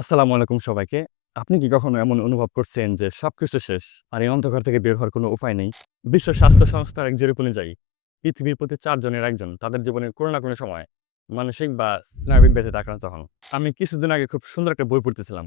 আসসালামু আলাইকুম সবাইকে। আপনি কি কখনো এমন অনুভব করছেন যে সবকিছু শেষ আর এই অন্ধকার থেকে বের হওয়ার কোনো উপায় নেই? বিশ্ব স্বাস্থ্য সংস্থার এক জরিপ অনুযায়ী পৃথিবীর প্রতি চারজনের একজন তাদের জীবনের কোনো না কোনো সময় মানসিক বা স্নায়বিক ব্যাধিতে আক্রান্ত হন। আমি কিছুদিন আগে খুব সুন্দর একটা বই পড়তেছিলাম।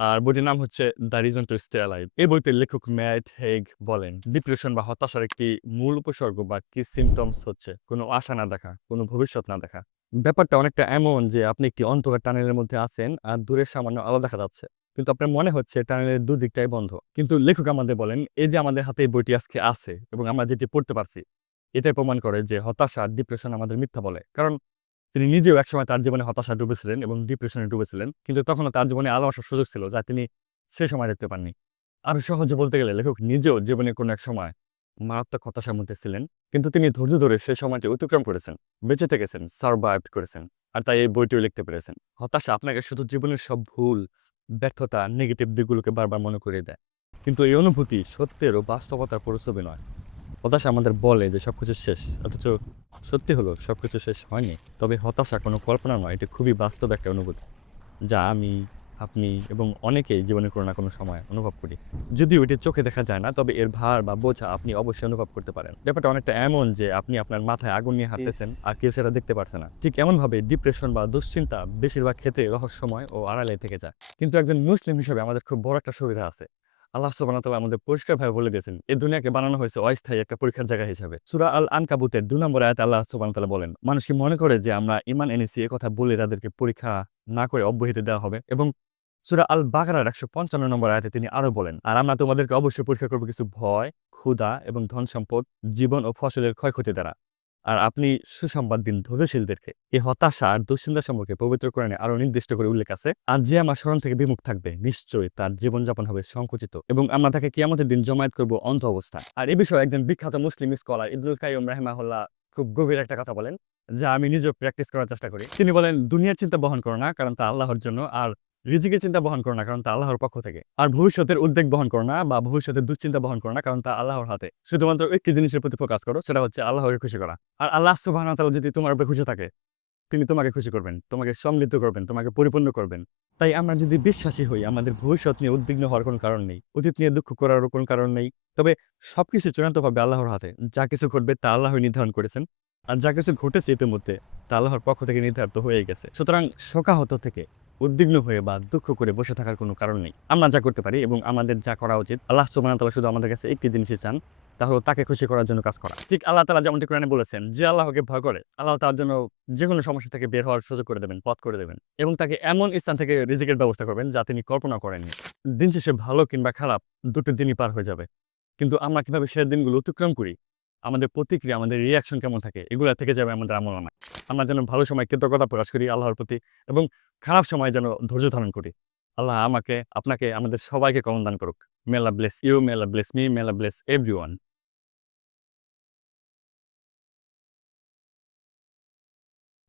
আর বইটির নাম হচ্ছে 'the reason to stay alive'. এই বইতে লেখক ম্যাট হেগ বলেন, ডিপ্রেশন বা হতাশার একটি মূল উপসর্গ বা কি সিম্পটমস হচ্ছে কোনো আশা না দেখা, কোনো ভবিষ্যৎ না দেখা। ব্যাপারটা অনেকটা এমন যে আপনি একটি অন্ধকার টানেলের মধ্যে আছেন আর দূরে সামান্য আলো দেখা যাচ্ছে। কিন্তু আপনার মনে হচ্ছে টানেলের দুদিকটাই বন্ধ। কিন্তু লেখক আমাদের বলেন, এই যে আমাদের হাতে এই বইটি আজকে আছে এবং আমরা যেটি পড়তে পারছি, এটাই প্রমাণ করে যে হতাশা ডিপ্রেশন আমাদের মিথ্যা বলে। কারণ তিনি নিজেও একসময় তার জীবনে হতাশা ডুবেছিলেন এবং ডিপ্রেশনে ডুবেছিলেন। কিন্তু তখনও তার জীবনে আলো আসার সুযোগ ছিল যা তিনি সে সময় দেখতে পাননি। আরও সহজে বলতে গেলে লেখক নিজেও জীবনের কোনো এক সময় মারাত্মক হতাশার মধ্যে ছিলেন। কিন্তু তিনি ধৈর্য ধরে সেই সময়টি অতিক্রম করেছেন, বেঁচে থেকেছেন, সারভাইভড করেছেন। আর তাই এই বইটিও লিখতে পেরেছেন। হতাশা আপনাকে শুধু জীবনের সব ভুল, ব্যর্থতা, নেগেটিভ দিকগুলোকে বারবার মনে করিয়ে দেয়। কিন্তু এই অনুভূতি সত্যের ও বাস্তবতার প্রতিচ্ছবি নয়। হতাশা আমাদের বলে যে সব কিছু শেষ। অথচ সত্যি হলো সব কিছু শেষ হয়নি। তবে হতাশা কোনো কল্পনা নয়, এটি খুবই বাস্তব একটা অনুভূতি। যা আমি, আপনি এবং অনেকেই জীবনের কোনো না কোনো সময় অনুভব করি। যদিও এটি চোখে দেখা যায় না, তবে এর ভার বা বোঝা আপনি অবশ্যই অনুভব করতে পারেন। ব্যাপারটা অনেকটা এমন যে আপনি আপনার মাথায় আগুন নিয়ে হাঁটতেছেন আর কেউ সেটা দেখতে পারছে না। ঠিক এমনভাবে ডিপ্রেশন বা দুশ্চিন্তা বেশিরভাগ ক্ষেত্রে রহস্যময় ও আড়ালে থেকে যায়। কিন্তু একজন মুসলিম হিসেবে আমাদের খুব বড় একটা সুবিধা আছে। আল্লাহ তাআলা আমাদের পরিষ্কারভাবে বলে দিয়েছেন, এই দুনিয়াকে বানানো হয়েছে অস্থায়ী একটা পরীক্ষার জায়গা হিসেবে। সূরা আল আনকাবুতের ২ নম্বর আয়াতে আল্লাহ তাআলা বলেন, মানুষ কি মনে করে যে আমরা ইমান এনেছি কথা বলে তাদেরকে পরীক্ষা না করে অব্যাহতি দেওয়া হবে? এবং সূরা আল বাকারার ১৫৫ নম্বর আয়াতে তিনি আরও বলেন, আর আমরা তোমাদেরকে অবশ্যই পরীক্ষা করব কিছু ভয়, ক্ষুধা এবং ধন সম্পদ, জীবন ও ফসলের ক্ষয়ক্ষতি দ্বারা। আর আপনি সুসংবাদ দিন ধৈর্যশীলদেরকে। এই হতাশা আর দুশ্চিন্তা সম্পর্কে পবিত্র কোরআনে আরও নির্দিষ্ট করে উল্লেখ আছে। আর যে আমার স্মরণ থেকে বিমুখ থাকবে, নিশ্চয়ই তার জীবনযাপন হবে সংকুচিত এবং আমরা তাকে কিয়ামতের দিন জমায়েত করব অন্ধ অবস্থায়। আর এ বিষয়ে একজন বিখ্যাত মুসলিম স্কলার ইবনুল কাইয়্যুম রাহিমাহুল্লাহ খুব গভীর একটা কথা বলেন, যা আমি নিজেও প্র্যাকটিস করার চেষ্টা করি। তিনি বলেন, দুনিয়ার চিন্তা বহন করো না, কারণ তা আল্লাহর জন্য। আর রিজিকের চিন্তা বহন করো না, কারণ তা আল্লাহর পক্ষ থেকে। আর ভবিষ্যতের উদ্বেগ বহন করো না বা ভবিষ্যতের দুশ্চিন্তা বহন করো না, কারণ তা আল্লাহর হাতে। শুধুমাত্র একটি জিনিসের প্রতি ফোকাস করো, সেটা হচ্ছে আল্লাহকে খুশি করা। আর আল্লাহ তাআলা যদি তোমার উপরে খুশি থাকে, তিনি তোমাকে খুশি করবেন, তোমাকে সমৃদ্ধ করবেন, তোমাকে পরিপূর্ণ করবেন। তাই আমরা যদি বিশ্বাসী হই, আমাদের ভবিষ্যৎ নিয়ে উদ্বিগ্ন হওয়ার কোনো কারণ নেই। অতীত নিয়ে দুঃখ করারও কোনো কারণ নেই। তবে সবকিছু চূড়ান্তভাবে আল্লাহর হাতে। যা কিছু ঘটবে তা আল্লাহ নির্ধারণ করেছেন। আর যা কিছু ঘটেছে ইতিমধ্যে তা আল্লাহর পক্ষ থেকে নির্ধারিত হয়ে গেছে। সুতরাং শোকাহত থেকে উদ্বিগ্ন হয়ে বা দুঃখ করে বসে থাকার কোনো কারণ নেই। আমরা যা করতে পারি এবং আমাদের যা করা উচিত, আল্লাহ সুবহানাহু ওয়া তাআলা শুধু আমাদের কাছে একটি জিনিসই চান, তা হলো তাকে খুশি করার জন্য কাজ করা। ঠিক আল্লাহ তালা যেমনটি কোরআনে বলেছেন, যে আল্লাহকে ভয় করে, আল্লাহ তার জন্য যেকোনো সমস্যা থেকে বের হওয়ার সুযোগ করে দেবেন, পথ করে দেবেন এবং তাকে এমন স্থান থেকে রিজিকের ব্যবস্থা করবেন যা তিনি কল্পনা করেননি। দিন শেষে ভালো কিংবা খারাপ দুটো দিনই পার হয়ে যাবে। কিন্তু আমরা কীভাবে সে দিনগুলো অতিক্রম করি, আমাদের প্রতিক্রিয়া, আমাদের রিয়াকশন কেমন থাকে, এগুলো থেকে যাবে আমাদের আমল-নামায়। আমরা যেন ভালো সময় কৃতজ্ঞতা প্রকাশ করি আল্লাহর প্রতি এবং খারাপ সময় যেন ধৈর্য ধারণ করি। আল্লাহ আমাকে, আপনাকে, আমাদের সবাইকে কমন দান করুক। মেলা ব্লেস ইউ, মেলা ব্লেস মি, মেলা ব্লেস এভরিওয়ান।